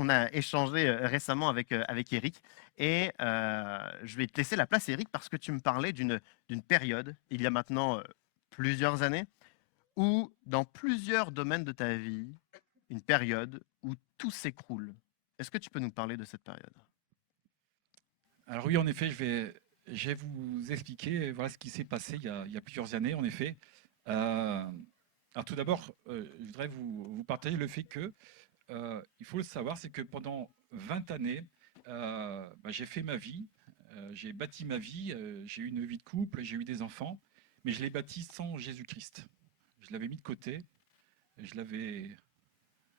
on a échangé récemment avec Eric et je vais te laisser la place, Eric, parce que tu me parlais d'une période, il y a maintenant plusieurs années, où dans plusieurs domaines de ta vie, une période où tout s'écroule. Est-ce que tu peux nous parler de cette période? Alors oui, en effet, je vais vous expliquer voilà ce qui s'est passé il y a plusieurs années, en effet. Euh, alors tout d'abord, je voudrais vous partager le fait que, il faut le savoir, c'est que pendant 20 années, j'ai fait ma vie, j'ai bâti ma vie, j'ai eu une vie de couple, j'ai eu des enfants, mais je l'ai bâti sans Jésus-Christ. Je l'avais mis de côté, je l'avais,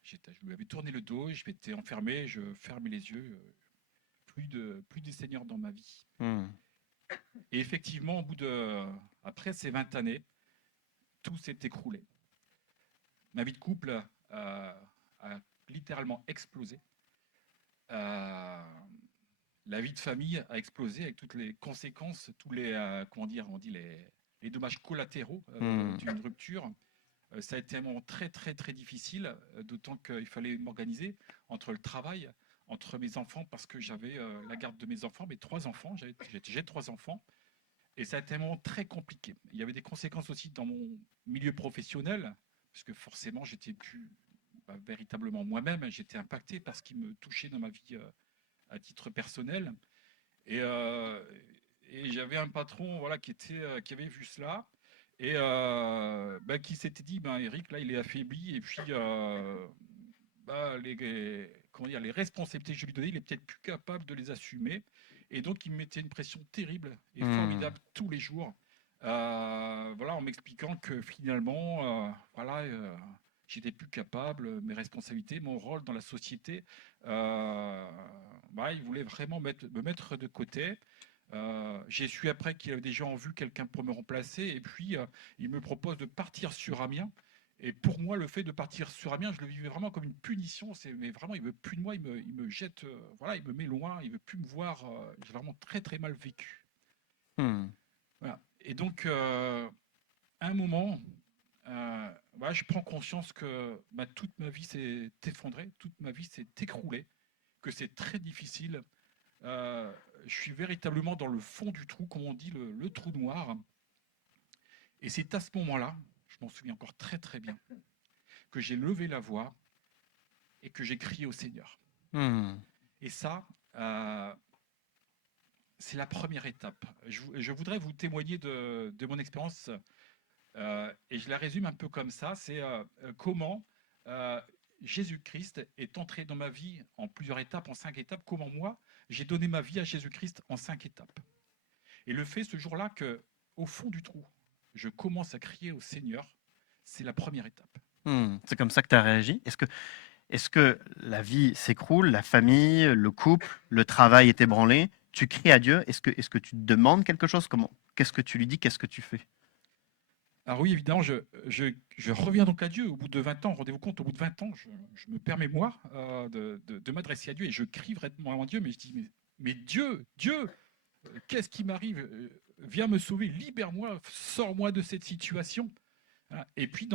je lui avais tourné le dos, je m'étais enfermé, je fermais les yeux, plus de Seigneur dans ma vie. Hmm. Et effectivement, après ces 20 années, tout s'est écroulé. Ma vie de couple a littéralement explosé. Euh, la vie de famille a explosé avec toutes les conséquences, tous les, comment dire, on dit les dommages collatéraux Hmm. d'une rupture. Ça a été un moment très très très difficile, d'autant qu'il fallait m'organiser entre le travail, entre mes enfants, parce que j'avais la garde de mes enfants, mes trois enfants, j'ai trois enfants. Et ça a été un moment très compliqué. Il y avait des conséquences aussi dans mon milieu professionnel, parce que forcément, j'étais plus véritablement moi-même. J'étais impacté par ce qui me touchait dans ma vie à titre personnel. Et, euh, et j'avais un patron voilà, qui avait vu cela et qui s'était dit Eric, là, il est affaibli. Et puis, comment dire, les responsabilités que je lui donnais, il est peut-être plus capable de les assumer. Et donc, il me mettait une pression terrible et Hmm. formidable tous les jours. Voilà, en m'expliquant que finalement, j'étais plus capable, mes responsabilités, mon rôle dans la société, il voulait vraiment me mettre de côté. J'ai su après qu'il avait déjà en vue quelqu'un pour me remplacer, et puis il me propose de partir sur Amiens. Et pour moi, le fait de partir sur Amiens, je le vivais vraiment comme une punition. Mais vraiment, il veut plus de moi, il me jette, voilà, il me met loin, il veut plus me voir. J'ai vraiment très très mal vécu. Hmm. Voilà. Et donc, à un moment, je prends conscience que toute ma vie s'est effondrée, toute ma vie s'est écroulée, que c'est très difficile. Euh, je suis véritablement dans le fond du trou, comme on dit, le trou noir. Et c'est à ce moment-là, je m'en souviens encore très très bien, que j'ai levé la voix et que j'ai crié au Seigneur. Hmm. Et ça, c'est la première étape. Je voudrais vous témoigner de mon expérience et je la résume un peu comme ça. C'est comment euh, Jésus-Christ est entré dans ma vie en plusieurs étapes, en 5 étapes. Comment moi, j'ai donné ma vie à Jésus-Christ en 5 étapes. Et le fait ce jour-là que, au fond du trou, je commence à crier au Seigneur, c'est la première étape. Hmm. C'est comme ça que tu as réagi? Est-ce que la vie s'écroule, la famille, le couple, le travail est ébranlé? Tu cries à Dieu? Est-ce que tu te demandes quelque chose? Qu'est-ce que tu lui dis? Qu'est-ce que tu fais? Alors oui, évidemment, je reviens donc à Dieu au bout de 20 ans. Rendez-vous compte, au bout de 20 ans, je me permets, moi, de m'adresser à Dieu et je crie vraiment à Dieu, mais je dis, mais Dieu, Dieu, qu'est-ce qui m'arrive? Viens me sauver, libère-moi, sors-moi de cette situation. Voilà. Et puis,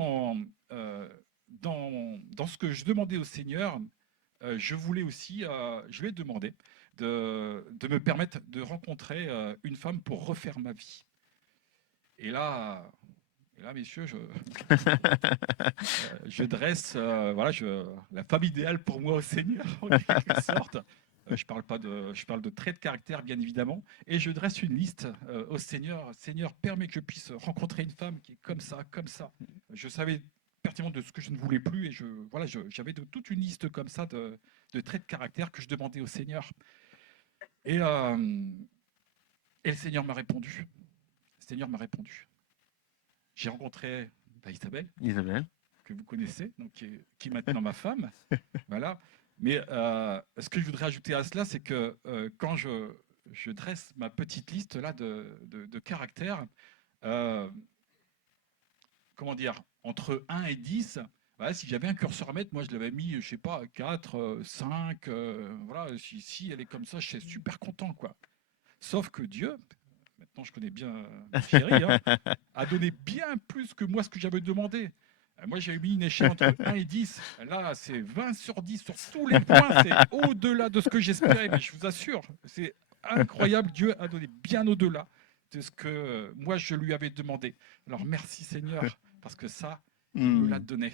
euh, dans ce que je demandais au Seigneur, je lui ai demandé de me permettre de rencontrer une femme pour refaire ma vie. Et là, messieurs, je dresse la femme idéale pour moi au Seigneur, en quelque sorte. Je parle de traits de caractère, bien évidemment, et je dresse une liste au Seigneur. Seigneur, permets que je puisse rencontrer une femme qui est comme ça, comme ça. Je savais pertinemment de ce que je ne voulais plus, et j'avais toute une liste comme ça de traits de caractère que je demandais au Seigneur. Et, euh, et le Seigneur m'a répondu. Le Seigneur m'a répondu. J'ai rencontré Isabelle, Isabelle? que vous connaissez, donc qui est maintenant ma femme. Voilà. Mais ce que je voudrais ajouter à cela, c'est que quand je dresse ma petite liste là de caractères, euh, comment dire, entre 1 et 10, voilà, si j'avais un curseur à mettre, moi je l'avais mis, je sais pas, 4, 5, voilà, si elle est comme ça, je suis super content, quoi. Sauf que Dieu, maintenant je connais bien ma chérie, hein, a donné bien plus que moi ce que j'avais demandé. Moi, j'avais mis une échelle entre 1 et 10. Là, c'est 20 sur 10 sur tous les points. C'est au-delà de ce que j'espérais. Mais je vous assure, c'est incroyable. Dieu a donné bien au-delà de ce que moi, je lui avais demandé. Alors, merci Seigneur, parce que ça, il me l'a Hmm. donné.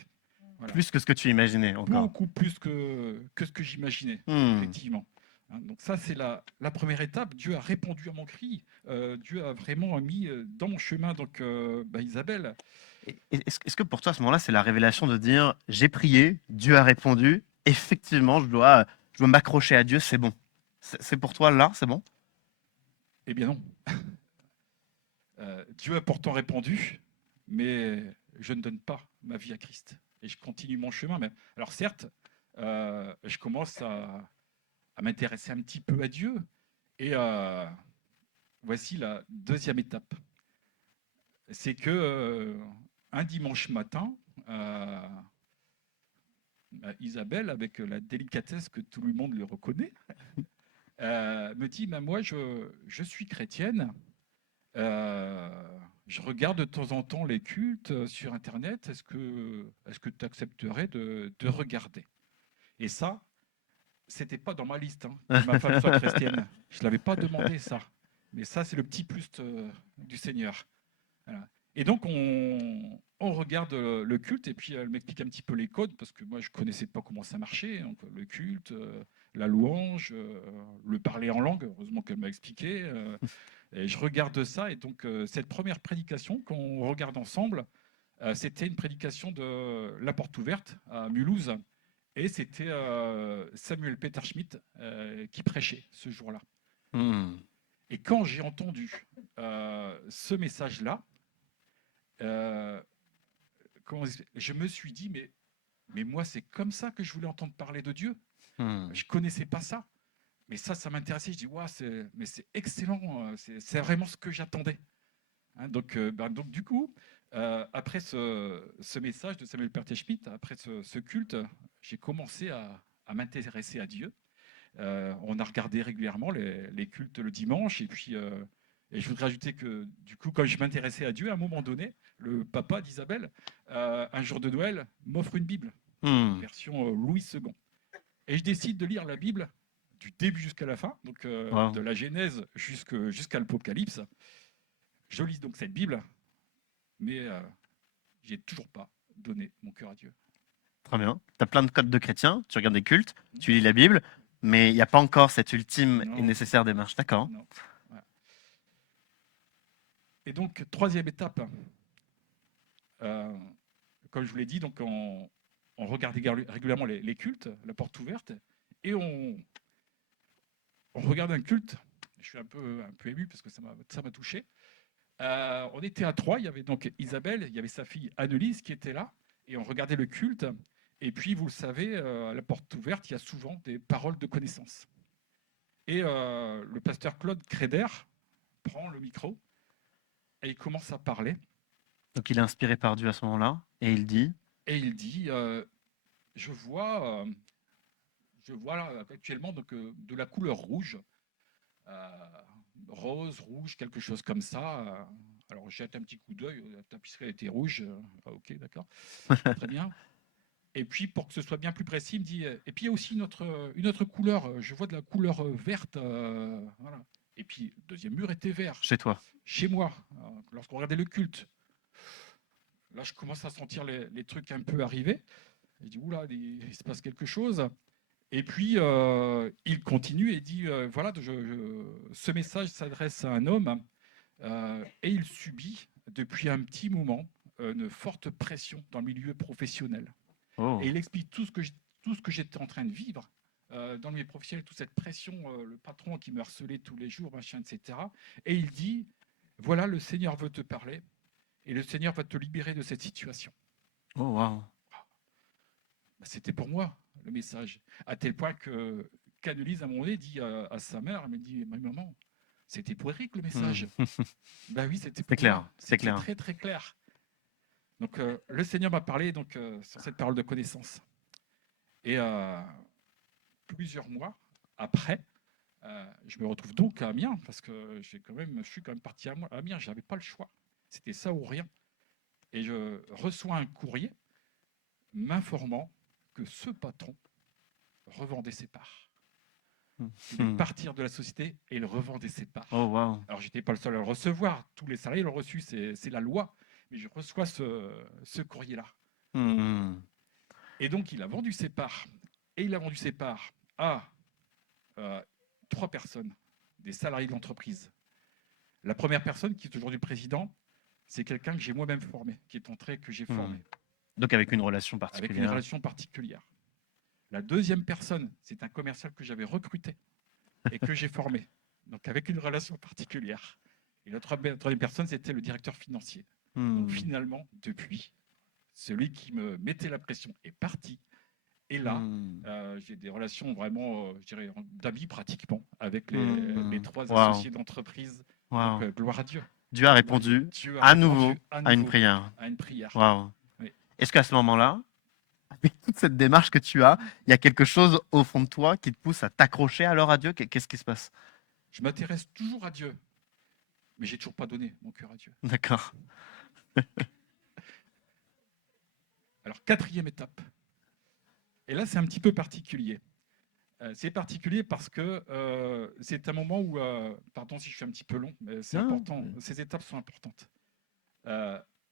Voilà. Plus que ce que tu imaginais encore. Beaucoup plus que ce que j'imaginais, Hmm. effectivement. Hein, donc ça, c'est la première étape. Dieu a répondu à mon cri. Dieu a vraiment mis dans mon chemin donc, Isabelle. Est-ce que pour toi, à ce moment-là, c'est la révélation de dire j'ai prié, Dieu a répondu, effectivement, je dois m'accrocher à Dieu, c'est bon. C'est pour toi là, c'est bon? Eh bien non. Dieu a pourtant répondu, mais je ne donne pas ma vie à Christ. Et je continue mon chemin. Mais, alors certes, je commence à m'intéresser un petit peu à Dieu. Et voici la deuxième étape. C'est que un dimanche matin, euh, Isabelle, avec la délicatesse que tout le monde le reconnaît, me dit, moi je suis chrétienne, euh, je regarde de temps en temps les cultes sur Internet, est-ce que tu accepterais de regarder? Et ça, c'était pas dans ma liste, hein, que ma femme soit chrétienne. Je ne l'avais pas demandé ça. Mais ça, c'est le petit plus du Seigneur. Voilà. Et donc, on regarde le culte, et puis elle m'explique un petit peu les codes, parce que moi, je ne connaissais pas comment ça marchait. Donc, le culte, la louange, le parler en langue, heureusement qu'elle m'a expliqué. Et je regarde ça, et donc, cette première prédication qu'on regarde ensemble, c'était une prédication de La Porte Ouverte à Mulhouse, et c'était Samuel Peter Schmidt qui prêchait ce jour-là. Hmm. Et quand j'ai entendu ce message-là, euh, je me suis dit, mais moi, c'est comme ça que je voulais entendre parler de Dieu. Hmm. Je ne connaissais pas ça. Mais ça m'intéressait. Je dis, ouais, c'est excellent. C'est vraiment ce que j'attendais. Hein, donc, du coup, après ce message de Samuel Schmidt, après ce culte, j'ai commencé à m'intéresser à Dieu. On a regardé régulièrement les cultes le dimanche. Et je voudrais ajouter que, du coup, quand je m'intéressais à Dieu, à un moment donné, le papa d'Isabelle, un jour de Noël, m'offre une Bible, Hmm. version Louis II. Et je décide de lire la Bible du début jusqu'à la fin, donc de Wow. la Genèse jusqu'à l'Apocalypse. Je lis donc cette Bible, mais j'ai toujours pas donné mon cœur à Dieu. Très bien. Tu as plein de codes de chrétiens, tu regardes des cultes, tu lis la Bible, mais il n'y a pas encore cette ultime et Non, nécessaire démarche. D'accord. non. Voilà. Et donc, troisième étape, euh, comme je vous l'ai dit, donc on regarde régulièrement les cultes, la porte ouverte, et on regarde un culte. Je suis un peu ému parce que ça m'a touché. On était à trois, il y avait donc Isabelle, il y avait sa fille Annelise qui était là, et on regardait le culte. Et puis, vous le savez, à la porte ouverte, il y a souvent des paroles de connaissance. Et le pasteur Claude Créder prend le micro et il commence à parler. Donc il est inspiré par Dieu à ce moment-là et il dit. Et il dit, je vois, là, actuellement donc, de la couleur rouge, euh, rose, rouge, quelque chose comme ça. Alors, je jette un petit coup d'œil, la tapisserie était rouge. Ok, d'accord, très bien. Et puis, pour que ce soit bien plus précis, il me dit, et puis il y a aussi une autre couleur, je vois de la couleur verte. Voilà. Et puis, le deuxième mur était vert, Chez toi. chez moi, lorsqu'on regardait le culte. Là, je commence à sentir les trucs un peu arriver. Je dis, oula, il se passe quelque chose. Et puis, il continue et dit, voilà, ce message s'adresse à un homme et il subit depuis un petit moment une forte pression dans le milieu professionnel. Et Oh. il explique tout ce que j'étais en train de vivre dans le milieu professionnel, toute cette pression, le patron qui me harcelait tous les jours, machin, etc. Et il dit, voilà, le Seigneur veut te parler et le Seigneur va te libérer de cette situation. Oh, wow. C'était pour moi le message, à tel point que qu'Annelise, à un moment donné, dit à sa mère, elle me dit, maman, c'était pour Eric le Hmm. message. Ben oui, c'était C'est pour clair. moi. C'est C'était clair. très, très clair. Donc, le Seigneur m'a parlé donc, sur cette parole de connaissance. Et plusieurs mois après, je me retrouve donc à Amiens, parce que je suis quand même parti à Amiens, je n'avais pas le choix. C'était ça ou rien. Et je reçois un courrier m'informant que ce patron revendait ses parts. Il devait Hmm. partir de la société et il revendait ses parts. Oh, wow. Alors, je n'étais pas le seul à le recevoir. Tous les salariés l'ont reçu, c'est la loi. Mais je reçois ce courrier-là. Hmm. Et donc, il a vendu ses parts. Et il a vendu ses parts à 3 personnes, des salariés de l'entreprise. La première personne, qui est aujourd'hui président, c'est quelqu'un que j'ai moi-même formé, qui est entré, que j'ai formé, Donc avec une relation avec une particulière. relation particulière. La deuxième personne, c'est un commercial que j'avais recruté et que j'ai formé, donc avec une relation particulière. Et la troisième personne, c'était le directeur financier. Donc finalement, depuis, celui qui me mettait la pression est parti. Et là, j'ai des relations vraiment, je dirais, d'amis pratiquement avec les 3 Wow. associés d'entreprise. Wow. Donc, gloire à Dieu. Dieu a répondu Dieu a à répondu nouveau à une prière. à une prière. Wow. Oui. Est-ce qu'à ce moment-là, avec toute cette démarche que tu as, il y a quelque chose au fond de toi qui te pousse à t'accrocher alors à Dieu? Qu'est-ce qui se passe? Je m'intéresse toujours à Dieu, mais j'ai toujours pas donné mon cœur à Dieu. D'accord. Alors, 4e étape. Et là, c'est un petit peu particulier. C'est particulier parce que c'est un moment où, pardon si je suis un petit peu long, mais c'est important, ces étapes sont importantes.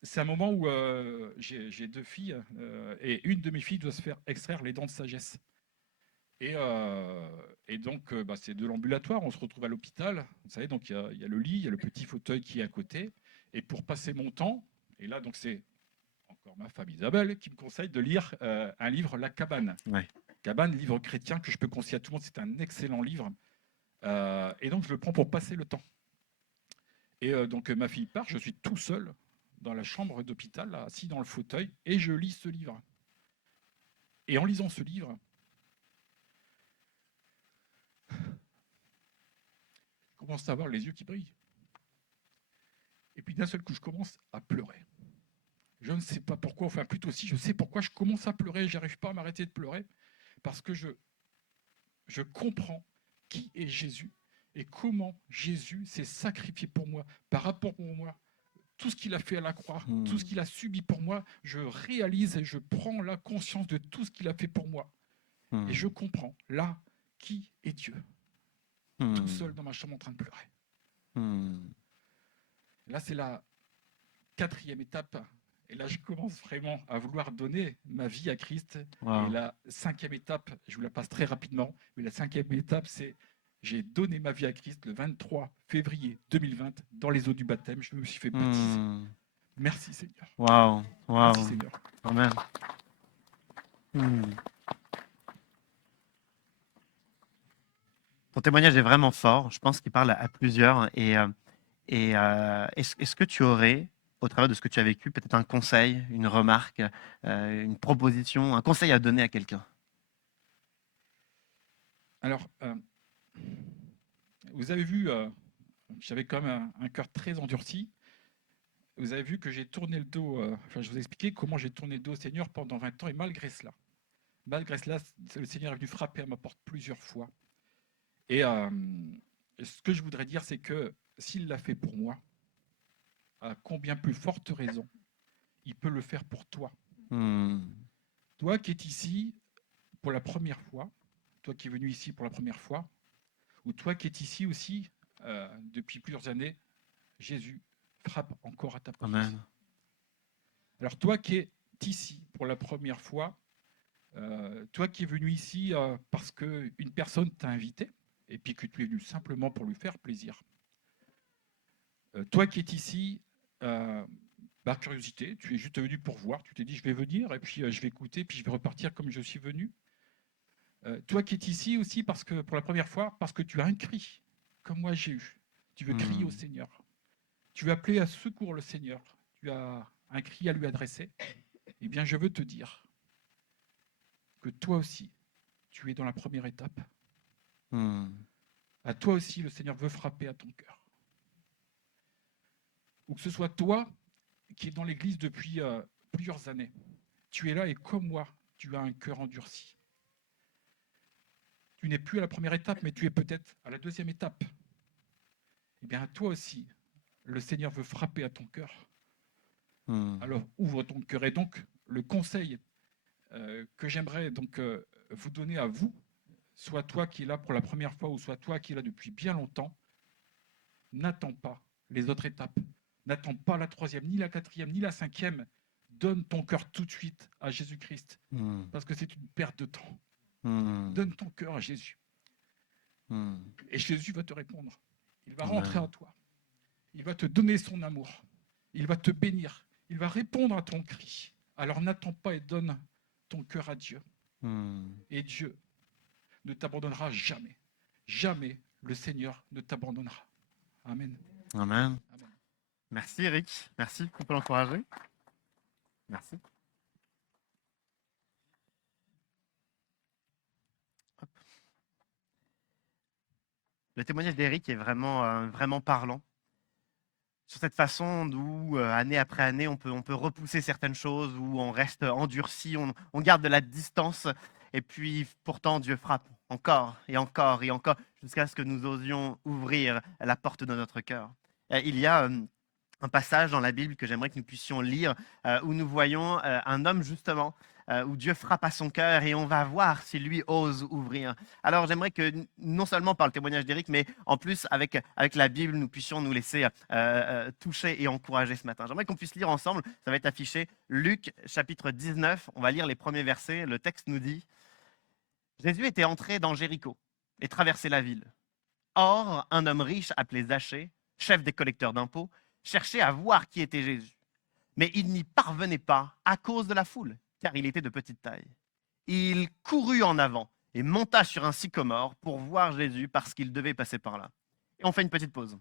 C'est un moment où j'ai 2 filles et une de mes filles doit se faire extraire les dents de sagesse. Et donc, c'est de l'ambulatoire, on se retrouve à l'hôpital, vous savez, donc il y a le lit, il y a le petit fauteuil qui est à côté. Et pour passer mon temps, et là, donc c'est encore ma femme Isabelle qui me conseille de lire un livre, La Cabane. Ouais. Cabane, livre chrétien que je peux conseiller à tout le monde, c'est un excellent livre. Et donc, je le prends pour passer le temps. Et donc, ma fille part, je suis tout seul dans la chambre d'hôpital, assis dans le fauteuil, et je lis ce livre. Et en lisant ce livre, je commence à avoir les yeux qui brillent. Et puis d'un seul coup, je commence à pleurer. Je ne sais pas pourquoi, enfin plutôt si je sais pourquoi je commence à pleurer, j'arrive pas à m'arrêter de pleurer, parce que je comprends qui est Jésus et comment Jésus s'est sacrifié pour moi, par rapport à moi. Tout ce qu'il a fait à la croix, tout ce qu'il a subi pour moi, je réalise et je prends la conscience de tout ce qu'il a fait pour moi. Et je comprends là qui est Dieu. Tout seul dans ma chambre en train de pleurer. Là, c'est la 4e étape. Et là, je commence vraiment à vouloir donner ma vie à Christ. Wow. Et la 5e étape, je vous la passe très rapidement, mais la 5e étape, c'est j'ai donné ma vie à Christ le 23 février 2020 dans les eaux du baptême. Je me suis fait baptiser. Merci Seigneur. Wow. Wow. Merci Seigneur. Amen. Ton témoignage est vraiment fort. Je pense qu'il parle à plusieurs. Est-ce que tu aurais, au travers de ce que tu as vécu, peut-être un conseil, une remarque, une proposition, un conseil à donner à quelqu'un? Alors, vous avez vu, j'avais quand même un cœur très endurci. Vous avez vu que j'ai tourné le dos, je vous ai expliqué comment j'ai tourné le dos au Seigneur pendant 20 ans, et malgré cela, le Seigneur est venu frapper à ma porte plusieurs fois. Et ce que je voudrais dire, c'est que s'il l'a fait pour moi, à combien plus forte raison, il peut le faire pour toi. Toi qui es ici pour la première fois, toi qui es venu ici pour la première fois, ou toi qui es ici aussi depuis plusieurs années, Jésus frappe encore à ta porte. Amen. Alors toi qui es ici pour la première fois, toi qui es venu ici parce qu'une personne t'a invité, et puis que tu es venu simplement pour lui faire plaisir. Toi qui es ici, par curiosité, tu es juste venu pour voir, tu t'es dit je vais venir, et puis je vais écouter, puis je vais repartir comme je suis venu. Toi qui es ici aussi parce que pour la première fois, parce que tu as un cri, comme moi j'ai eu. Tu veux crier au Seigneur. Tu veux appeler à secours le Seigneur. Tu as un cri à lui adresser. Eh bien, je veux te dire que toi aussi, tu es dans la première étape. À toi aussi, le Seigneur veut frapper à ton cœur. Ou que ce soit toi qui es dans l'église depuis plusieurs années. Tu es là et comme moi, tu as un cœur endurci. Tu n'es plus à la première étape, mais tu es peut-être à la 2e étape. Eh bien, toi aussi, le Seigneur veut frapper à ton cœur. Alors, ouvre ton cœur. Et donc, le conseil que j'aimerais donc vous donner à vous, soit toi qui es là pour la première fois ou soit toi qui es là depuis bien longtemps. N'attends pas les autres étapes. N'attends pas la troisième, ni la quatrième, ni la cinquième. Donne ton cœur tout de suite à Jésus-Christ, parce que c'est une perte de temps. Donne ton cœur à Jésus. Et Jésus va te répondre. Il va rentrer en toi. Il va te donner son amour. Il va te bénir. Il va répondre à ton cri. Alors n'attends pas et donne ton cœur à Dieu. Et Dieu ne t'abandonnera jamais. Jamais le Seigneur ne t'abandonnera. Amen. Amen. Amen. Merci Eric, merci, on peut l'encourager. Merci. Hop. Le témoignage d'Eric est vraiment parlant. Sur cette façon où, année après année, on peut repousser certaines choses, où on reste endurci, on garde de la distance, et puis pourtant Dieu frappe encore et encore et encore, jusqu'à ce que nous osions ouvrir la porte de notre cœur. Il y a un passage dans la Bible que j'aimerais que nous puissions lire, où nous voyons un homme justement, où Dieu frappe à son cœur et on va voir si lui ose ouvrir. Alors j'aimerais que non seulement par le témoignage d'Éric, mais en plus avec la Bible, nous puissions nous laisser toucher et encourager ce matin. J'aimerais qu'on puisse lire ensemble, ça va être affiché, Luc chapitre 19, on va lire les premiers versets. Le texte nous dit « Jésus était entré dans Jéricho et traversait la ville. Or, un homme riche appelé Zachée, chef des collecteurs d'impôts, cherchait à voir qui était Jésus. Mais il n'y parvenait pas à cause de la foule, car il était de petite taille. Il courut en avant et monta sur un sycomore pour voir Jésus parce qu'il devait passer par là. Et on fait une petite pause.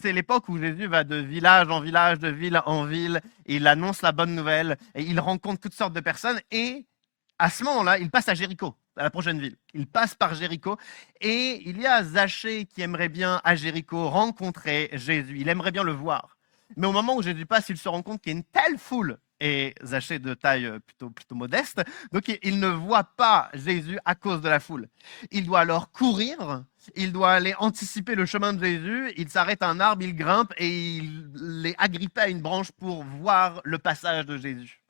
C'est l'époque où Jésus va de village en village, de ville en ville, et il annonce la bonne nouvelle, et il rencontre toutes sortes de personnes, et à ce moment-là, il passe à Jéricho, à la prochaine ville. Il passe par Jéricho et il y a Zachée qui aimerait bien à Jéricho rencontrer Jésus. Il aimerait bien le voir. Mais au moment où Jésus passe, il se rend compte qu'il y a une telle foule, et Zachée de taille plutôt modeste, donc il ne voit pas Jésus à cause de la foule. Il doit alors courir, il doit aller anticiper le chemin de Jésus, il s'arrête à un arbre, il grimpe et il est agrippé à une branche pour voir le passage de Jésus.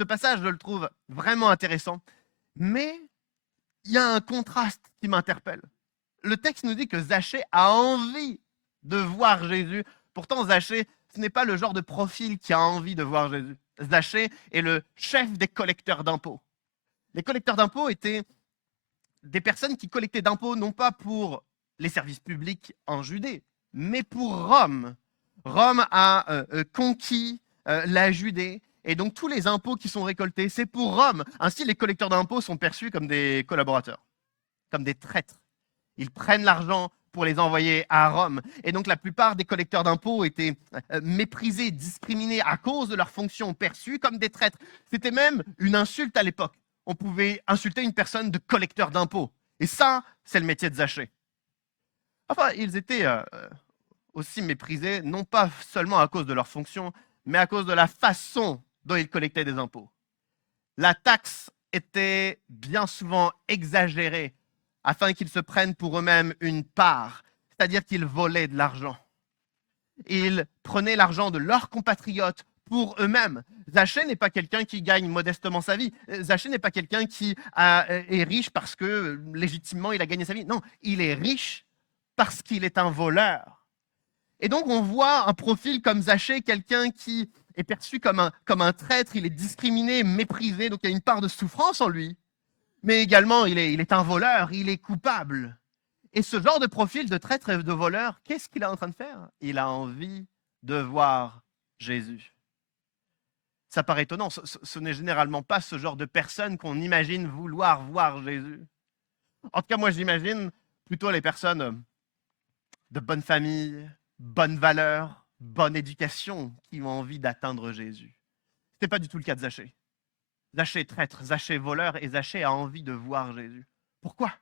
Ce passage, je le trouve vraiment intéressant, mais il y a un contraste qui m'interpelle. Le texte nous dit que Zachée a envie de voir Jésus. Pourtant, Zachée, ce n'est pas le genre de profil qui a envie de voir Jésus. Zachée est le chef des collecteurs d'impôts. Les collecteurs d'impôts étaient des personnes qui collectaient d'impôts non pas pour les services publics en Judée, mais pour Rome. Rome a conquis la Judée. Et donc, tous les impôts qui sont récoltés, c'est pour Rome. Ainsi, les collecteurs d'impôts sont perçus comme des collaborateurs, comme des traîtres. Ils prennent l'argent pour les envoyer à Rome. Et donc, la plupart des collecteurs d'impôts étaient méprisés, discriminés à cause de leur fonction, perçus comme des traîtres. C'était même une insulte à l'époque. On pouvait insulter une personne de collecteur d'impôts. Et ça, c'est le métier de Zachée. Enfin, ils étaient aussi méprisés, non pas seulement à cause de leur fonction, mais à cause de la façon dont ils collectaient des impôts. La taxe était bien souvent exagérée afin qu'ils se prennent pour eux-mêmes une part, c'est-à-dire qu'ils volaient de l'argent. Ils prenaient l'argent de leurs compatriotes pour eux-mêmes. Zachée n'est pas quelqu'un qui gagne modestement sa vie. Zachée n'est pas quelqu'un qui est riche parce que légitimement il a gagné sa vie. Non, il est riche parce qu'il est un voleur. Et donc on voit un profil comme Zachée, quelqu'un qui est perçu comme un traître, il est discriminé, méprisé, donc il y a une part de souffrance en lui. Mais également, il est un voleur, il est coupable. Et ce genre de profil de traître et de voleur, qu'est-ce qu'il est en train de faire? Il a envie de voir Jésus. Ça paraît étonnant, ce n'est généralement pas ce genre de personne qu'on imagine vouloir voir Jésus. En tout cas, moi, j'imagine plutôt les personnes de bonne famille, bonne valeur, bonne éducation qui ont envie d'atteindre Jésus. Ce n'est pas du tout le cas de Zachée. Zachée est traître, Zachée est voleur et Zachée a envie de voir Jésus. Pourquoi?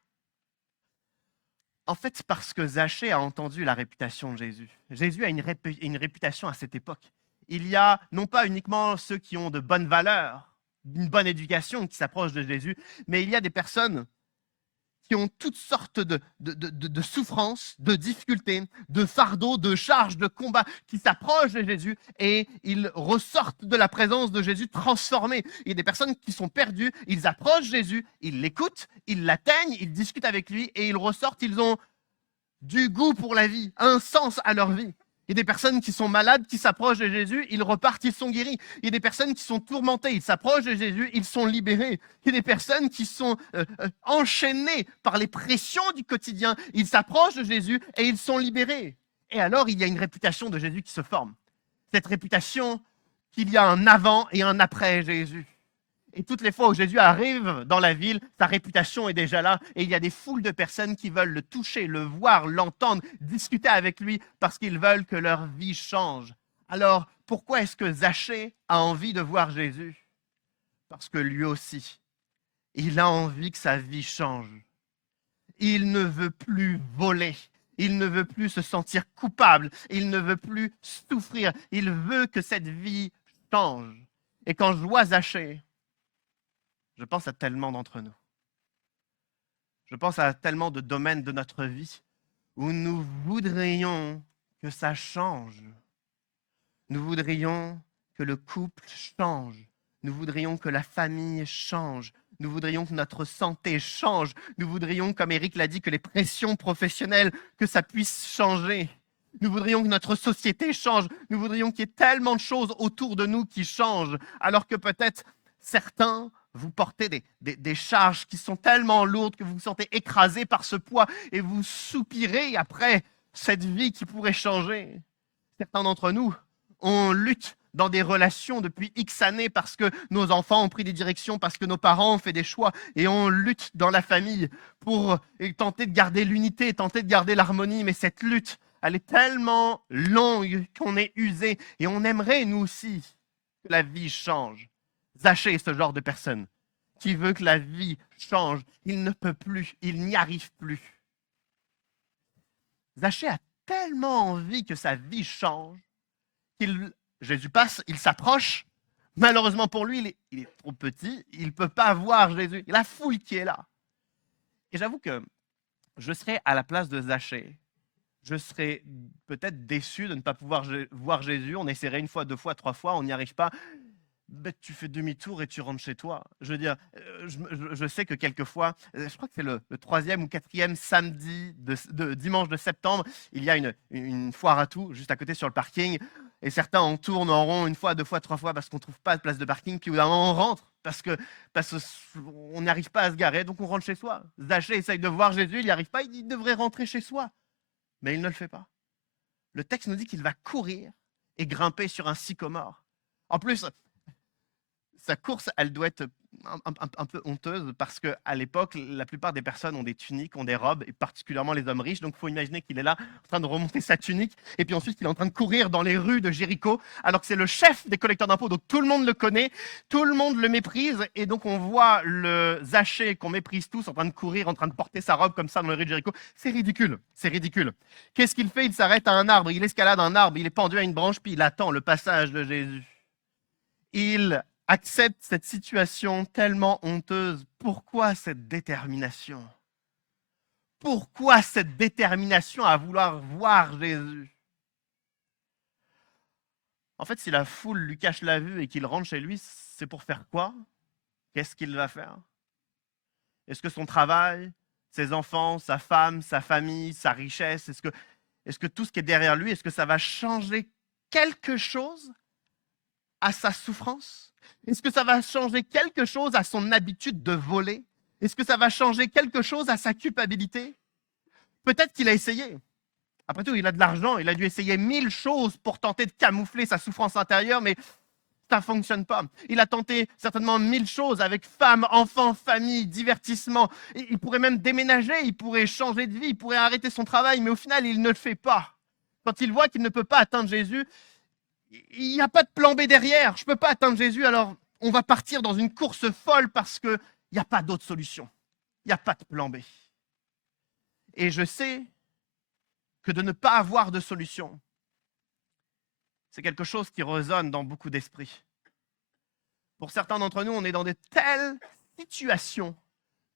En fait, parce que Zachée a entendu la réputation de Jésus. Jésus a une réputation à cette époque. Il y a non pas uniquement ceux qui ont de bonnes valeurs, une bonne éducation qui s'approchent de Jésus, mais il y a des personnes qui ont toutes sortes de souffrances, de difficultés, de fardeaux, de charges, de combats, qui s'approchent de Jésus et ils ressortent de la présence de Jésus transformés. Il y a des personnes qui sont perdues, ils approchent Jésus, ils l'écoutent, ils l'atteignent, ils discutent avec lui et ils ressortent, ils ont du goût pour la vie, un sens à leur vie. Il y a des personnes qui sont malades, qui s'approchent de Jésus, ils repartent, ils sont guéris. Il y a des personnes qui sont tourmentées, ils s'approchent de Jésus, ils sont libérés. Il y a des personnes qui sont enchaînées par les pressions du quotidien, ils s'approchent de Jésus et ils sont libérés. Et alors, il y a une réputation de Jésus qui se forme. Cette réputation qu'il y a un avant et un après Jésus. Et toutes les fois où Jésus arrive dans la ville, sa réputation est déjà là. Et il y a des foules de personnes qui veulent le toucher, le voir, l'entendre, discuter avec lui parce qu'ils veulent que leur vie change. Alors, pourquoi est-ce que Zachée a envie de voir Jésus? Parce que lui aussi, il a envie que sa vie change. Il ne veut plus voler. Il ne veut plus se sentir coupable. Il ne veut plus souffrir. Il veut que cette vie change. Et quand je vois Zachée, je pense à tellement d'entre nous. Je pense à tellement de domaines de notre vie où nous voudrions que ça change. Nous voudrions que le couple change. Nous voudrions que la famille change. Nous voudrions que notre santé change. Nous voudrions, comme Éric l'a dit, que les pressions professionnelles, que ça puisse changer. Nous voudrions que notre société change. Nous voudrions qu'il y ait tellement de choses autour de nous qui changent, alors que peut-être certains, vous portez des charges qui sont tellement lourdes que vous vous sentez écrasé par ce poids et vous soupirez après cette vie qui pourrait changer. Certains d'entre nous, on lutte dans des relations depuis X années parce que nos enfants ont pris des directions, parce que nos parents ont fait des choix et on lutte dans la famille pour tenter de garder l'unité, tenter de garder l'harmonie. Mais cette lutte, elle est tellement longue qu'on est usé et on aimerait, nous aussi, que la vie change. Zachée est ce genre de personne qui veut que la vie change. Il ne peut plus, il n'y arrive plus. Zachée a tellement envie que sa vie change qu'il, Jésus passe, il s'approche. Malheureusement pour lui, il est trop petit, il ne peut pas voir Jésus. Il y a la foule qui est là. Et j'avoue que je serais à la place de Zachée. Je serais peut-être déçu de ne pas pouvoir voir Jésus. On essaierait une fois, deux fois, trois fois, on n'y arrive pas. Ben, tu fais demi-tour et tu rentres chez toi. Je veux dire, je sais que quelquefois, je crois que c'est le troisième ou quatrième samedi dimanche de septembre, il y a une foire à tout juste à côté sur le parking. Et certains en tournent en rond une fois, deux fois, trois fois parce qu'on ne trouve pas de place de parking. Puis au bout d'un moment, on rentre parce qu'on n'arrive pas à se garer, donc on rentre chez soi. Zachée essaye de voir Jésus, il n'y arrive pas, il devrait rentrer chez soi. Mais il ne le fait pas. Le texte nous dit qu'il va courir et grimper sur un sycomore. En plus, sa course, elle doit être un peu honteuse parce qu'à l'époque, la plupart des personnes ont des tuniques, ont des robes, et particulièrement les hommes riches. Donc, il faut imaginer qu'il est là en train de remonter sa tunique et puis ensuite qu'il est en train de courir dans les rues de Jéricho alors que c'est le chef des collecteurs d'impôts. Donc, tout le monde le connaît, tout le monde le méprise et donc on voit le Zachée qu'on méprise tous en train de courir, en train de porter sa robe comme ça dans les rues de Jéricho. C'est ridicule, c'est ridicule. Qu'est-ce qu'il fait? Il s'arrête à un arbre, il escalade un arbre, il est pendu à une branche puis il attend le passage de Jésus. Il accepte cette situation tellement honteuse. Pourquoi cette détermination? Pourquoi cette détermination à vouloir voir Jésus? En fait, si la foule lui cache la vue et qu'il rentre chez lui, c'est pour faire quoi? Qu'est-ce qu'il va faire? Est-ce que son travail, ses enfants, sa femme, sa famille, sa richesse, est-ce que tout ce qui est derrière lui, est-ce que ça va changer quelque chose à sa souffrance? Est-ce que ça va changer quelque chose à son habitude de voler? Est-ce que ça va changer quelque chose à sa culpabilité? Peut-être qu'il a essayé. Après tout, il a de l'argent, il a dû essayer 1000 choses pour tenter de camoufler sa souffrance intérieure, mais ça ne fonctionne pas. Il a tenté certainement 1000 choses avec femmes, enfants, famille, divertissement. Il pourrait même déménager, il pourrait changer de vie, il pourrait arrêter son travail, mais au final, il ne le fait pas. Quand il voit qu'il ne peut pas atteindre Jésus, il n'y a pas de plan B derrière. Je ne peux pas atteindre Jésus, alors on va partir dans une course folle parce qu'il n'y a pas d'autre solution. Il n'y a pas de plan B. Et je sais que de ne pas avoir de solution, c'est quelque chose qui résonne dans beaucoup d'esprits. Pour certains d'entre nous, on est dans de telles situations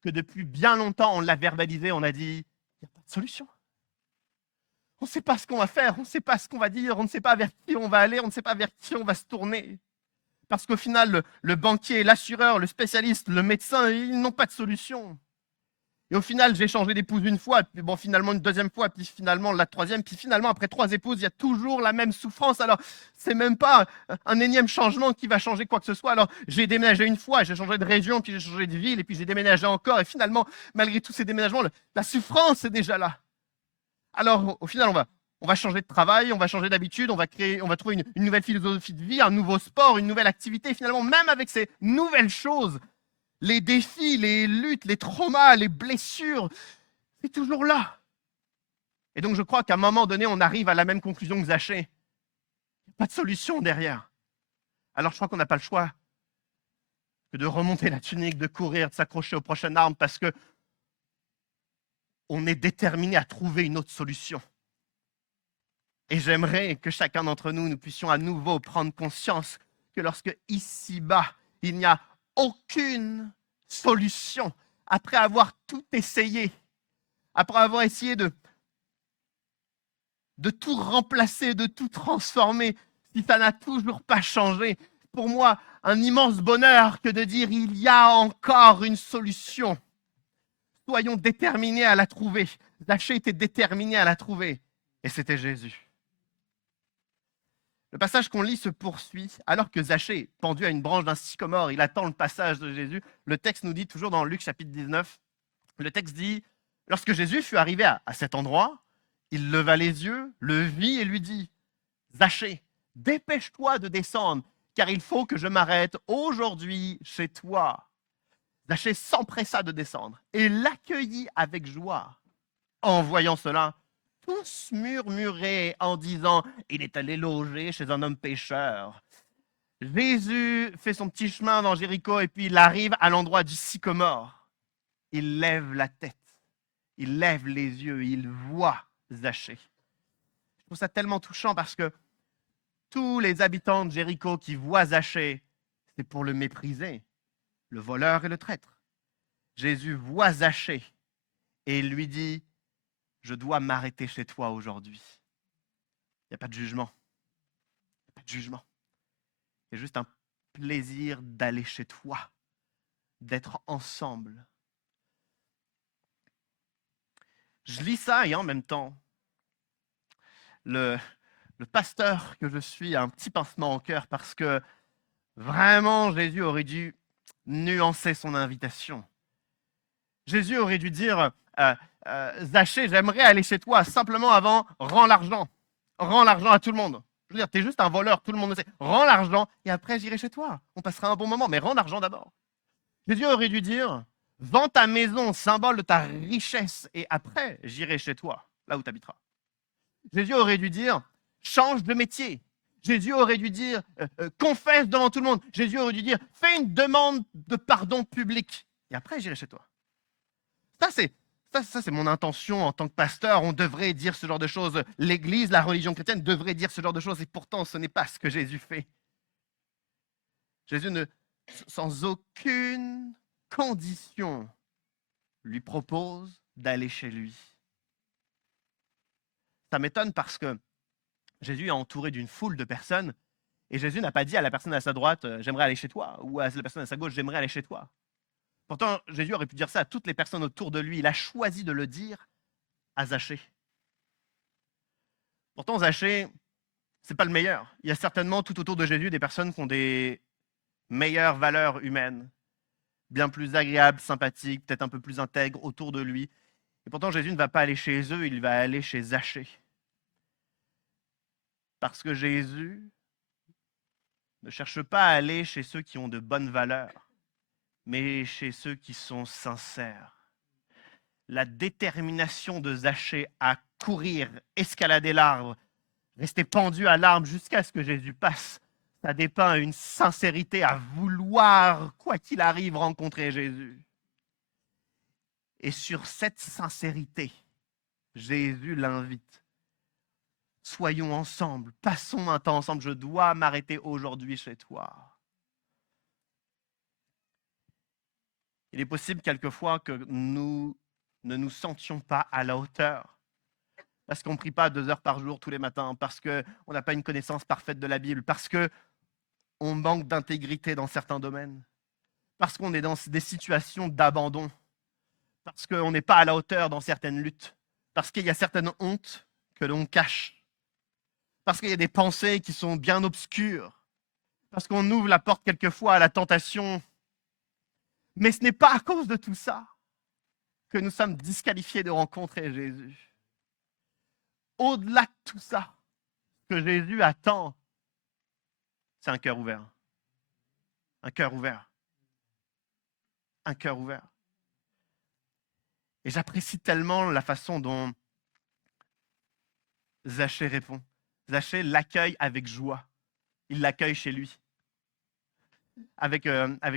que depuis bien longtemps, on l'a verbalisé, on a dit, il n'y a pas de solution. On ne sait pas ce qu'on va faire, on ne sait pas ce qu'on va dire, on ne sait pas vers qui on va aller, on ne sait pas vers qui on va se tourner. Parce qu'au final, le banquier, l'assureur, le spécialiste, le médecin, ils n'ont pas de solution. Et au final, j'ai changé d'épouse une fois, puis bon, finalement une deuxième fois, puis finalement la troisième, puis finalement après 3 épouses, il y a toujours la même souffrance. Alors, c'est même pas un énième changement qui va changer quoi que ce soit. Alors, j'ai déménagé une fois, j'ai changé de région, puis j'ai changé de ville, et puis j'ai déménagé encore. Et finalement, malgré tous ces déménagements, la souffrance est déjà là. Alors, au final, on va changer de travail, on va changer d'habitude, on va trouver une nouvelle philosophie de vie, un nouveau sport, une nouvelle activité. Et finalement, même avec ces nouvelles choses, les défis, les luttes, les traumas, les blessures, c'est toujours là. Et donc, je crois qu'à un moment donné, on arrive à la même conclusion que Zachée. Pas de solution derrière. Alors, je crois qu'on n'a pas le choix que de remonter la tunique, de courir, de s'accrocher aux prochaines armes, parce que on est déterminé à trouver une autre solution. Et j'aimerais que chacun d'entre nous, nous puissions à nouveau prendre conscience que lorsque ici-bas, il n'y a aucune solution, après avoir tout essayé, après avoir essayé de tout remplacer, de tout transformer, si ça n'a toujours pas changé, pour moi, un immense bonheur que de dire il y a encore une solution. Soyons déterminés à la trouver. Zachée était déterminé à la trouver, et c'était Jésus. Le passage qu'on lit se poursuit alors que Zachée, pendu à une branche d'un sycomore, il attend le passage de Jésus. Le texte nous dit, toujours dans Luc chapitre 19, le texte dit, lorsque Jésus fut arrivé à cet endroit, il leva les yeux, le vit et lui dit, Zachée, dépêche-toi de descendre, car il faut que je m'arrête aujourd'hui chez toi. Zachée s'empressa de descendre et l'accueillit avec joie. En voyant cela, tous murmuraient en disant « Il est allé loger chez un homme pécheur ». Jésus fait son petit chemin dans Jéricho et puis il arrive à l'endroit du sycomore. Il lève la tête, il lève les yeux, il voit Zachée. Je trouve ça tellement touchant parce que tous les habitants de Jéricho qui voient Zachée, c'est pour le mépriser, le voleur et le traître. Jésus voit Zachée et il lui dit « Je dois m'arrêter chez toi aujourd'hui ». Il n'y a pas de jugement. Il n'y a pas de jugement. C'est juste un plaisir d'aller chez toi, d'être ensemble. Je lis ça et en même temps, le pasteur que je suis a un petit pincement au cœur parce que vraiment, Jésus aurait dû nuancer son invitation. Jésus aurait dû dire Zachée, j'aimerais aller chez toi, simplement avant, rends l'argent. Rends l'argent à tout le monde. Je veux dire, tu es juste un voleur, tout le monde le sait. Rends l'argent et après j'irai chez toi. On passera un bon moment, mais rends l'argent d'abord. Jésus aurait dû dire vends ta maison, symbole de ta richesse, et après j'irai chez toi, là où tu habiteras. Jésus aurait dû dire change de métier. Jésus aurait dû dire confesse devant tout le monde. Jésus aurait dû dire fais une demande de pardon public et après j'irai chez toi. Ça, c'est mon intention en tant que pasteur. On devrait dire ce genre de choses. L'Église, la religion chrétienne devrait dire ce genre de choses. Et pourtant, ce n'est pas ce que Jésus fait. Jésus, sans aucune condition, lui propose d'aller chez lui. Ça m'étonne parce que Jésus est entouré d'une foule de personnes et Jésus n'a pas dit à la personne à sa droite « j'aimerais aller chez toi » ou à la personne à sa gauche « j'aimerais aller chez toi ». Pourtant, Jésus aurait pu dire ça à toutes les personnes autour de lui. Il a choisi de le dire à Zachée. Pourtant, Zachée, ce n'est pas le meilleur. Il y a certainement tout autour de Jésus des personnes qui ont des meilleures valeurs humaines, bien plus agréables, sympathiques, peut-être un peu plus intègres autour de lui. Et pourtant, Jésus ne va pas aller chez eux, il va aller chez Zachée. Parce que Jésus ne cherche pas à aller chez ceux qui ont de bonnes valeurs, mais chez ceux qui sont sincères. La détermination de Zachée à courir, escalader l'arbre, rester pendu à l'arbre jusqu'à ce que Jésus passe, ça dépeint une sincérité à vouloir, quoi qu'il arrive, rencontrer Jésus. Et sur cette sincérité, Jésus l'invite. Soyons ensemble, passons un temps ensemble, je dois m'arrêter aujourd'hui chez toi. Il est possible quelquefois que nous ne nous sentions pas à la hauteur, parce qu'on ne prie pas 2 heures par jour tous les matins, parce qu'on n'a pas une connaissance parfaite de la Bible, parce qu'on manque d'intégrité dans certains domaines, parce qu'on est dans des situations d'abandon, parce qu'on n'est pas à la hauteur dans certaines luttes, parce qu'il y a certaines hontes que l'on cache, parce qu'il y a des pensées qui sont bien obscures, parce qu'on ouvre la porte quelquefois à la tentation. Mais ce n'est pas à cause de tout ça que nous sommes disqualifiés de rencontrer Jésus. Au-delà de tout ça, ce que Jésus attend, c'est un cœur ouvert. Un cœur ouvert. Un cœur ouvert. Et j'apprécie tellement la façon dont Zachée répond. Zachée l'accueille avec joie. Il l'accueille chez lui. Avec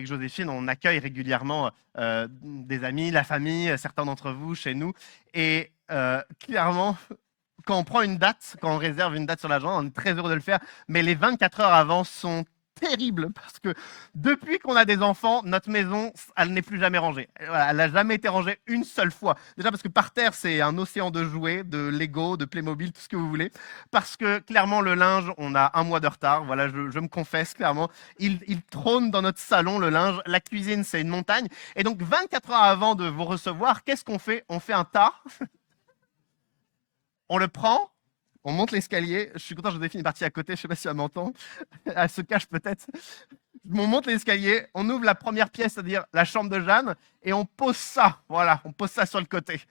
Joséphine, on accueille régulièrement des amis, la famille, certains d'entre vous chez nous. Et clairement, quand on prend une date, quand on réserve une date sur l'agenda, on est très heureux de le faire. Mais les 24 heures avant sont terribles parce que depuis qu'on a des enfants, notre maison, elle n'est plus jamais rangée. Voilà, elle n'a jamais été rangée une seule fois. Déjà parce que par terre, c'est un océan de jouets, de Lego, de Playmobil, tout ce que vous voulez. Parce que clairement, le linge, on a 1 mois de retard. Voilà, je me confesse clairement. Il trône dans notre salon, le linge. La cuisine, c'est une montagne. Et donc, 24 heures avant de vous recevoir, qu'est-ce qu'on fait? On fait un tas. On le prend, on monte l'escalier. Je suis content, Joséphine est partie à côté, je ne sais pas si elle m'entend. Elle se cache peut-être. On monte l'escalier, on ouvre la première pièce, c'est-à-dire la chambre de Jeanne, et on pose ça. Voilà, on pose ça sur le côté.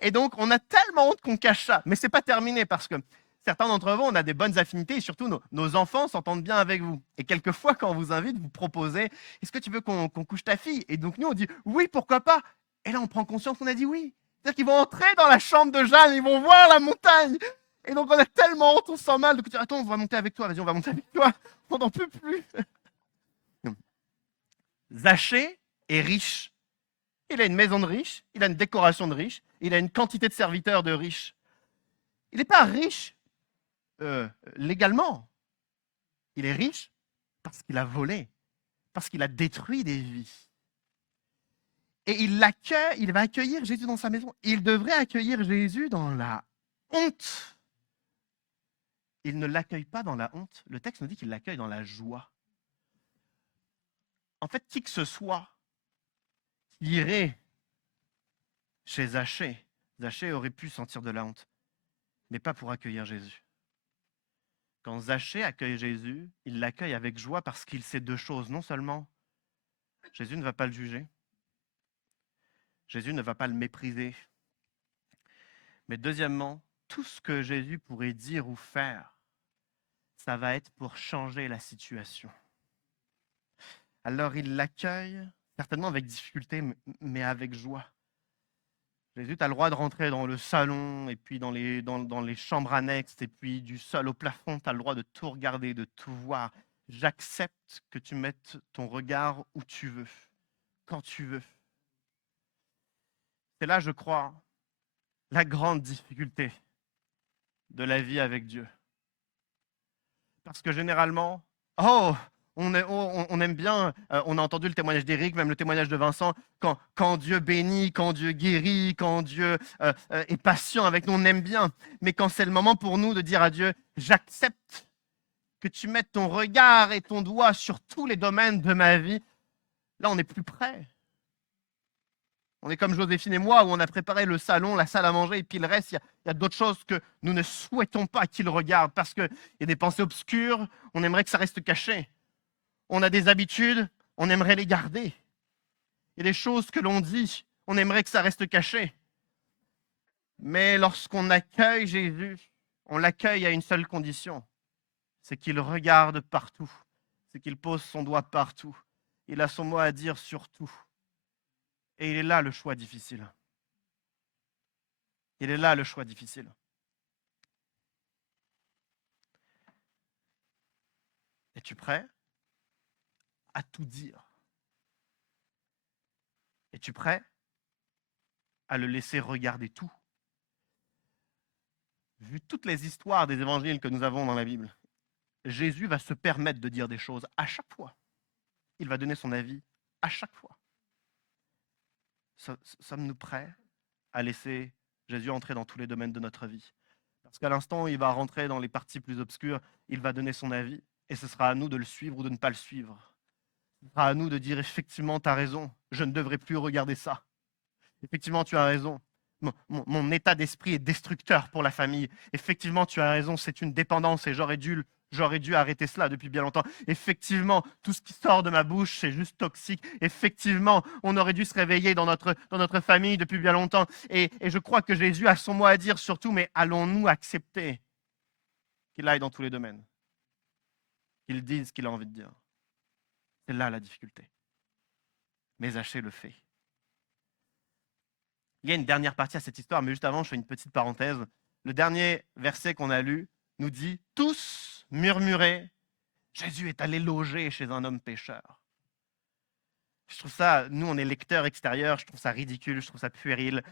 Et donc, on a tellement honte qu'on cache ça. Mais ce n'est pas terminé parce que certains d'entre vous, on a des bonnes affinités et surtout, nos enfants s'entendent bien avec vous. Et quelquefois, quand on vous invite, vous proposez, est-ce que tu veux qu'on couche ta fille? Et donc, nous, on dit, oui, pourquoi pas? Et là, on prend conscience qu'on a dit oui. C'est-à-dire qu'ils vont entrer dans la chambre de Jeanne, ils vont voir la montagne. Et donc, on a tellement honte, on se sent mal. Donc, attends, on va monter avec toi. Vas-y, on va monter avec toi. On n'en peut plus. Zachée est riche. Il a une maison de riche, il a une décoration de riche, il a une quantité de serviteurs de riches. Il n'est pas riche légalement. Il est riche parce qu'il a volé, parce qu'il a détruit des vies. Et il va accueillir Jésus dans sa maison. Il devrait accueillir Jésus dans la honte. Il ne l'accueille pas dans la honte. Le texte nous dit qu'il l'accueille dans la joie. En fait, qui que ce soit qui irait chez Zachée, Zachée aurait pu sentir de la honte, mais pas pour accueillir Jésus. Quand Zachée accueille Jésus, il l'accueille avec joie parce qu'il sait 2 choses. Non seulement Jésus ne va pas le juger, Jésus ne va pas le mépriser, mais deuxièmement, tout ce que Jésus pourrait dire ou faire, ça va être pour changer la situation. Alors il l'accueille, certainement avec difficulté, mais avec joie. Jésus, tu as le droit de rentrer dans le salon, et puis dans les chambres annexes, et puis du sol au plafond, tu as le droit de tout regarder, de tout voir. J'accepte que tu mettes ton regard où tu veux, quand tu veux. C'est là, je crois, la grande difficulté de la vie avec Dieu. Parce que généralement, on aime bien, on a entendu le témoignage d'Éric, même le témoignage de Vincent, quand Dieu bénit, quand Dieu guérit, quand Dieu est patient avec nous, on aime bien. Mais quand c'est le moment pour nous de dire à Dieu, j'accepte que tu mettes ton regard et ton doigt sur tous les domaines de ma vie, là, on n'est plus prêt. On est comme Joséphine et moi, où on a préparé le salon, la salle à manger, et puis le reste, il y a d'autres choses que nous ne souhaitons pas qu'il regarde, parce qu'il y a des pensées obscures, on aimerait que ça reste caché. On a des habitudes, on aimerait les garder. Il y a des choses que l'on dit, on aimerait que ça reste caché. Mais lorsqu'on accueille Jésus, on l'accueille à une seule condition, c'est qu'il regarde partout, c'est qu'il pose son doigt partout. Il a son mot à dire sur tout. Et il est là le choix difficile. Il est là le choix difficile. Es-tu prêt à tout dire? Es-tu prêt à le laisser regarder tout? Vu toutes les histoires des évangiles que nous avons dans la Bible, Jésus va se permettre de dire des choses à chaque fois. Il va donner son avis à chaque fois. sommes-nous prêts à laisser Jésus entrer dans tous les domaines de notre vie? Parce qu'à l'instant où il va rentrer dans les parties plus obscures, il va donner son avis et ce sera à nous de le suivre ou de ne pas le suivre. Ce sera à nous de dire effectivement, tu as raison, je ne devrais plus regarder ça. Effectivement, tu as raison. Mon état d'esprit est destructeur pour la famille. Effectivement, tu as raison, c'est une dépendance et j'aurais dû arrêter cela depuis bien longtemps. Effectivement, tout ce qui sort de ma bouche, c'est juste toxique. Effectivement, on aurait dû se réveiller dans notre famille depuis bien longtemps. Et je crois que Jésus a son mot à dire surtout, mais allons-nous accepter qu'il aille dans tous les domaines, qu'il dise ce qu'il a envie de dire? C'est là la difficulté. Mais Zachée le fait. Il y a une dernière partie à cette histoire, mais juste avant, je fais une petite parenthèse. Le dernier verset qu'on a lu nous dit « Tous murmuraient, Jésus est allé loger chez un homme pécheur. » Je trouve ça, nous on est lecteurs extérieurs, je trouve ça ridicule, je trouve ça puéril.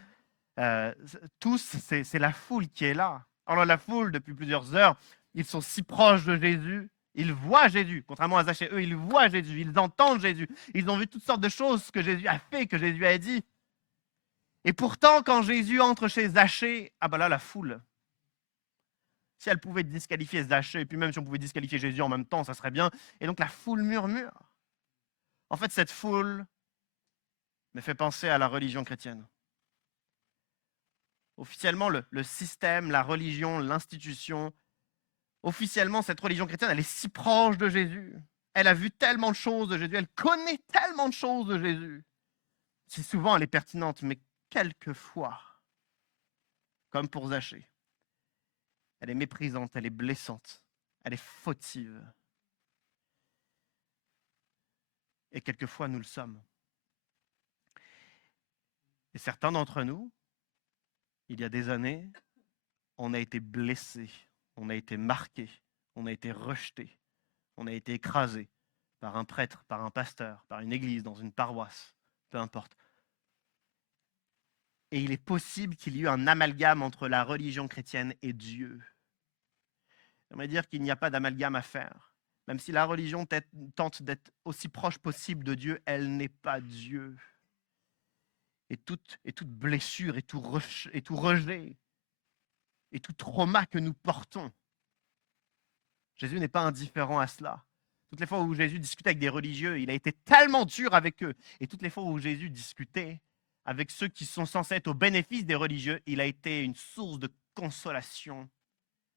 Tous, c'est la foule qui est là. Alors la foule, depuis plusieurs heures, ils sont si proches de Jésus, ils voient Jésus. Contrairement à Zachée, eux, ils voient Jésus, ils entendent Jésus. Ils ont vu toutes sortes de choses que Jésus a fait, que Jésus a dit. Et pourtant, quand Jésus entre chez Zachée, ah ben là, la foule, si elle pouvait disqualifier Zachée, et puis même si on pouvait disqualifier Jésus en même temps, ça serait bien. Et donc la foule murmure. En fait, cette foule me fait penser à la religion chrétienne. Officiellement, le système, la religion, l'institution, officiellement, cette religion chrétienne, elle est si proche de Jésus. Elle a vu tellement de choses de Jésus, elle connaît tellement de choses de Jésus. Si souvent, elle est pertinente, mais quelquefois, comme pour Zachée, elle est méprisante, elle est blessante, elle est fautive. Et quelquefois, nous le sommes. Et certains d'entre nous, il y a des années, on a été blessés, on a été marqués, on a été rejetés, on a été écrasés par un prêtre, par un pasteur, par une église, dans une paroisse, peu importe. Et il est possible qu'il y ait eu un amalgame entre la religion chrétienne et Dieu. J'aimerais dire qu'il n'y a pas d'amalgame à faire. Même si la religion tente d'être aussi proche possible de Dieu, elle n'est pas Dieu. Et toute blessure, et tout rejet, et tout trauma que nous portons, Jésus n'est pas indifférent à cela. Toutes les fois où Jésus discutait avec des religieux, il a été tellement dur avec eux. Et toutes les fois où Jésus discutait avec ceux qui sont censés être au bénéfice des religieux, il a été une source de consolation,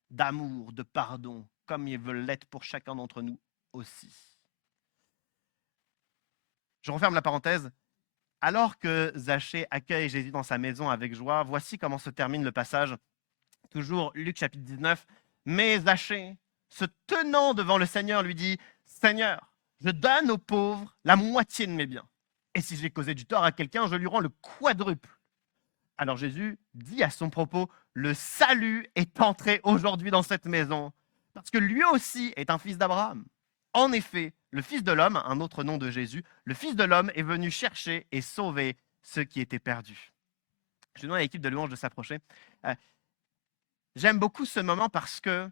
d'amour, de pardon, comme il veut l'être pour chacun d'entre nous aussi. Je referme la parenthèse. Alors que Zachée accueille Jésus dans sa maison avec joie, voici comment se termine le passage. Toujours Luc chapitre 19. Mais Zachée, se tenant devant le Seigneur, lui dit « Seigneur, je donne aux pauvres la moitié de mes biens. Et si j'ai causé du tort à quelqu'un, je lui rends le quadruple. » Alors Jésus dit à son propos « Le salut est entré aujourd'hui dans cette maison, parce que lui aussi est un fils d'Abraham. En effet, le Fils de l'homme, un autre nom de Jésus, le Fils de l'homme est venu chercher et sauver ceux qui étaient perdus. » Je demande à l'équipe de louange de s'approcher. J'aime beaucoup ce moment parce que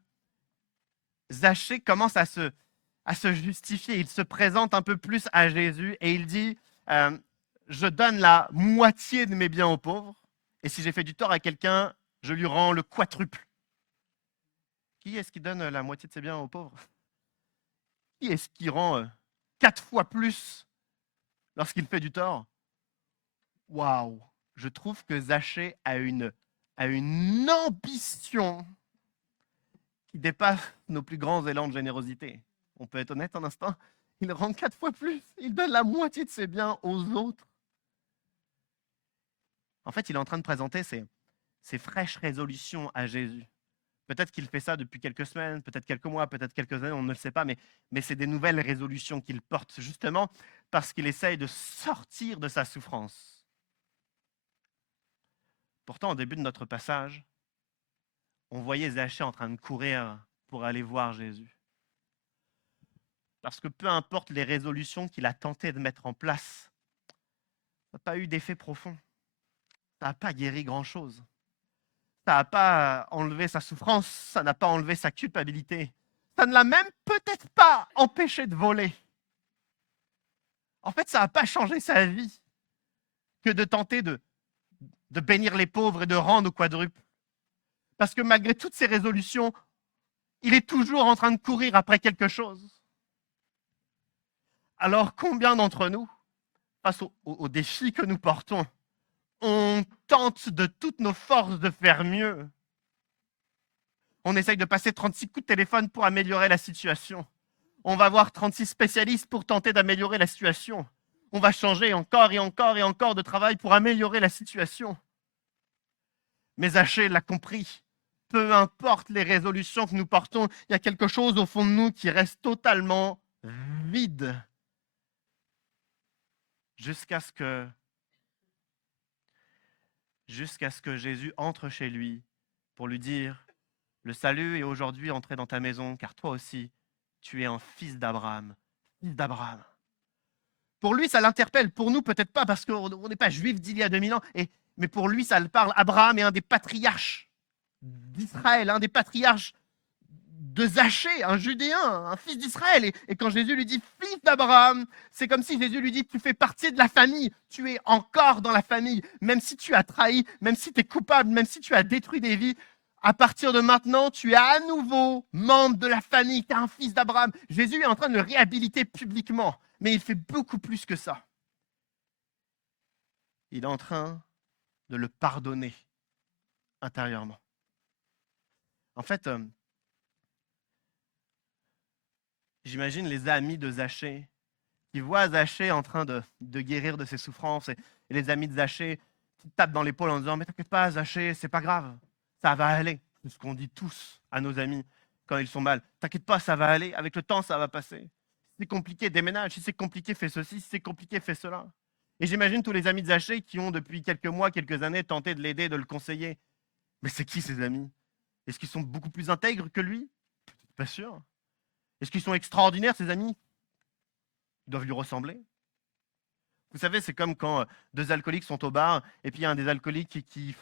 Zachée commence à se justifier. Il se présente un peu plus à Jésus et il dit je donne la moitié de mes biens aux pauvres et si j'ai fait du tort à quelqu'un, je lui rends le quadruple. Qui est-ce qui donne la moitié de ses biens aux pauvres? Qui est-ce qui rend 4 fois plus lorsqu'il fait du tort? Waouh! Je trouve que Zachée a une ambition qui dépasse nos plus grands élans de générosité. On peut être honnête un instant, il rend 4 fois plus. Il donne la moitié de ses biens aux autres. En fait, il est en train de présenter ses fraîches résolutions à Jésus. Peut-être qu'il fait ça depuis quelques semaines, peut-être quelques mois, peut-être quelques années, on ne le sait pas, mais c'est des nouvelles résolutions qu'il porte justement parce qu'il essaye de sortir de sa souffrance. Pourtant, au début de notre passage, on voyait Zachée en train de courir pour aller voir Jésus. Parce que peu importe les résolutions qu'il a tenté de mettre en place, ça n'a pas eu d'effet profond. Ça n'a pas guéri grand-chose. Ça n'a pas enlevé sa souffrance, ça n'a pas enlevé sa culpabilité. Ça ne l'a même peut-être pas empêché de voler. En fait, ça n'a pas changé sa vie. que de tenter de bénir les pauvres et de rendre au quadruple. Parce que malgré toutes ces résolutions, il est toujours en train de courir après quelque chose. Alors combien d'entre nous, face aux défis que nous portons, on tente de toutes nos forces de faire mieux? On essaye de passer 36 coups de téléphone pour améliorer la situation. On va voir 36 spécialistes pour tenter d'améliorer la situation. On va changer encore et encore et encore de travail pour améliorer la situation. Mais Zachée l'a compris. Peu importe les résolutions que nous portons, il y a quelque chose au fond de nous qui reste totalement vide. Jusqu'à ce que Jésus entre chez lui pour lui dire: le salut est aujourd'hui entré dans ta maison, car toi aussi, tu es un fils d'Abraham. Fils d'Abraham. Pour lui, ça l'interpelle. Pour nous, peut-être pas, parce qu'on n'est pas juifs d'il y a 2000 ans. Mais pour lui, ça le parle. Abraham est un des patriarches d'Israël, un des patriarches de Zachée, un Judéen, un fils d'Israël. Et quand Jésus lui dit fils d'Abraham, c'est comme si Jésus lui dit: tu fais partie de la famille, tu es encore dans la famille, même si tu as trahi, même si tu es coupable, même si tu as détruit des vies. À partir de maintenant, tu es à nouveau membre de la famille, tu es un fils d'Abraham. Jésus est en train de le réhabiliter publiquement, mais il fait beaucoup plus que ça. Il est en train de le pardonner intérieurement. En fait, j'imagine les amis de Zachée qui voient Zachée en train de guérir de ses souffrances, et les amis de Zachée qui tapent dans l'épaule en disant: mais t'inquiète pas, Zachée, c'est pas grave, ça va aller. C'est ce qu'on dit tous à nos amis quand ils sont mal. T'inquiète pas, ça va aller, avec le temps, ça va passer. Si c'est compliqué, déménage. Si c'est compliqué, fais ceci. Si c'est compliqué, fais cela. Et j'imagine tous les amis de Zachée qui ont depuis quelques mois, quelques années tenté de l'aider, de le conseiller. Mais c'est qui ces amis? Est-ce qu'ils sont beaucoup plus intègres que lui? Pas sûr. Est-ce qu'ils sont extraordinaires, ces amis? Ils doivent lui ressembler. Vous savez, c'est comme quand deux alcooliques sont au bar, et puis il y a un des alcooliques qui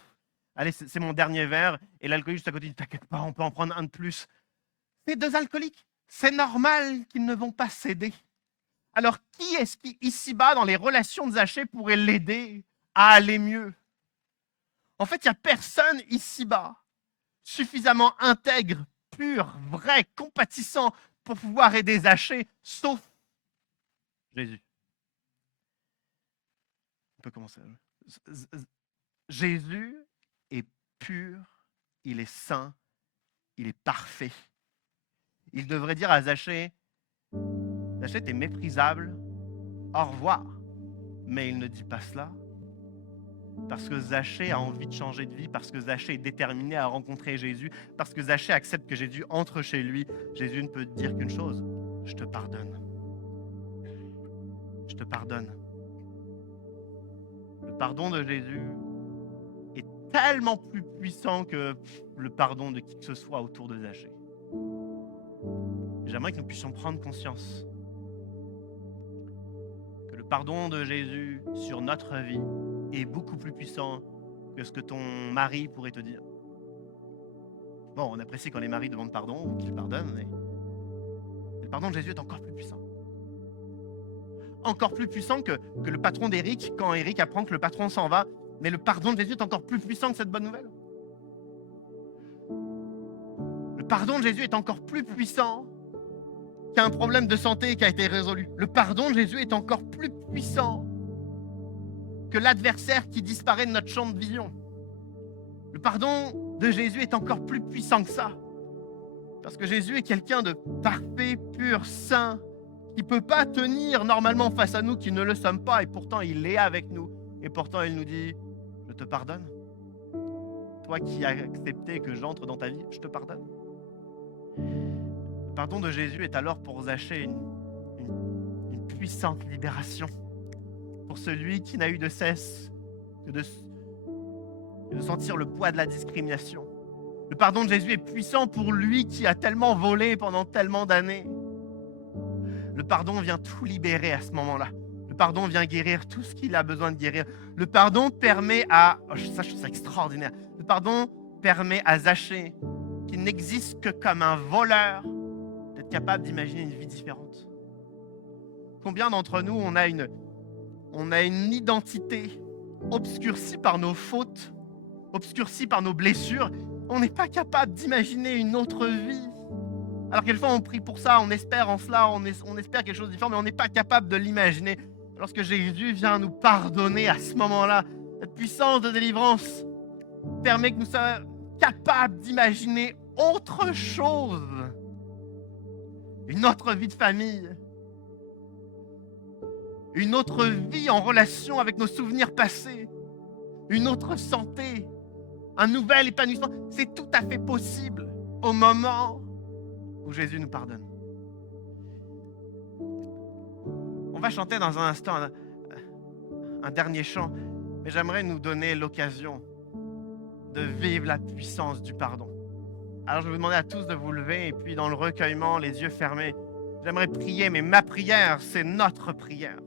allez, c'est mon dernier verre, et l'alcoolique juste à côté dit: t'inquiète pas, on peut en prendre un de plus. Ces deux alcooliques, c'est normal qu'ils ne vont pas céder. Alors, qui est-ce qui, ici-bas, dans les relations de Zachée, pourrait l'aider à aller mieux? En fait, il n'y a personne ici-bas suffisamment intègre, pur, vrai, compatissant pour pouvoir aider Zachée, sauf Jésus. On peut commencer. Jésus est pur, il est saint, il est parfait. Il devrait dire à Zachée: Zachée, t'es méprisable, au revoir. Mais il ne dit pas cela, parce que Zachée a envie de changer de vie, parce que Zachée est déterminé à rencontrer Jésus, parce que Zachée accepte que Jésus entre chez lui. Jésus ne peut dire qu'une chose: je te pardonne. Je te pardonne. Le pardon de Jésus est tellement plus puissant que le pardon de qui que ce soit autour de Zachée. J'aimerais que nous puissions prendre conscience que le pardon de Jésus sur notre vie est beaucoup plus puissant que ce que ton mari pourrait te dire. Bon, on apprécie quand les maris demandent pardon ou qu'ils pardonnent, mais le pardon de Jésus est encore plus puissant. Encore plus puissant que le patron d'Éric, quand Éric apprend que le patron s'en va. Mais le pardon de Jésus est encore plus puissant que cette bonne nouvelle. Le pardon de Jésus est encore plus puissant qu'un problème de santé qui a été résolu. Le pardon de Jésus est encore plus puissant que l'adversaire qui disparaît de notre champ de vision. Le pardon de Jésus est encore plus puissant que ça. Parce que Jésus est quelqu'un de parfait, pur, saint, qui ne peut pas tenir normalement face à nous, qui ne le sommes pas, et pourtant il est avec nous. Et pourtant il nous dit: je te pardonne. Toi qui as accepté que j'entre dans ta vie, je te pardonne. Le pardon de Jésus est alors pour Zachée une puissante libération. Pour celui qui n'a eu de cesse que de sentir le poids de la discrimination. Le pardon de Jésus est puissant pour lui qui a tellement volé pendant tellement d'années. Le pardon vient tout libérer à ce moment-là. Le pardon vient guérir tout ce qu'il a besoin de guérir. Le pardon permet à... ça, je trouve ça extraordinaire. Le pardon permet à Zachée, qui n'existe que comme un voleur, d'être capable d'imaginer une vie différente. Combien d'entre nous, on a une identité obscurcis par nos fautes, obscurcis par nos blessures. On n'est pas capable d'imaginer une autre vie. Alors quelquefois on prie pour ça, on espère en cela, on espère quelque chose de différent, mais on n'est pas capable de l'imaginer. Lorsque Jésus vient nous pardonner à ce moment-là, cette puissance de délivrance permet que nous soyons capables d'imaginer autre chose. Une autre vie de famille. Une autre vie en relation avec nos souvenirs passés. Une autre santé. Un nouvel épanouissement. C'est tout à fait possible au moment où Jésus nous pardonne. On va chanter dans un instant un dernier chant, mais j'aimerais nous donner l'occasion de vivre la puissance du pardon. Alors je vais vous demander à tous de vous lever et puis dans le recueillement, les yeux fermés, j'aimerais prier, mais ma prière, c'est notre prière.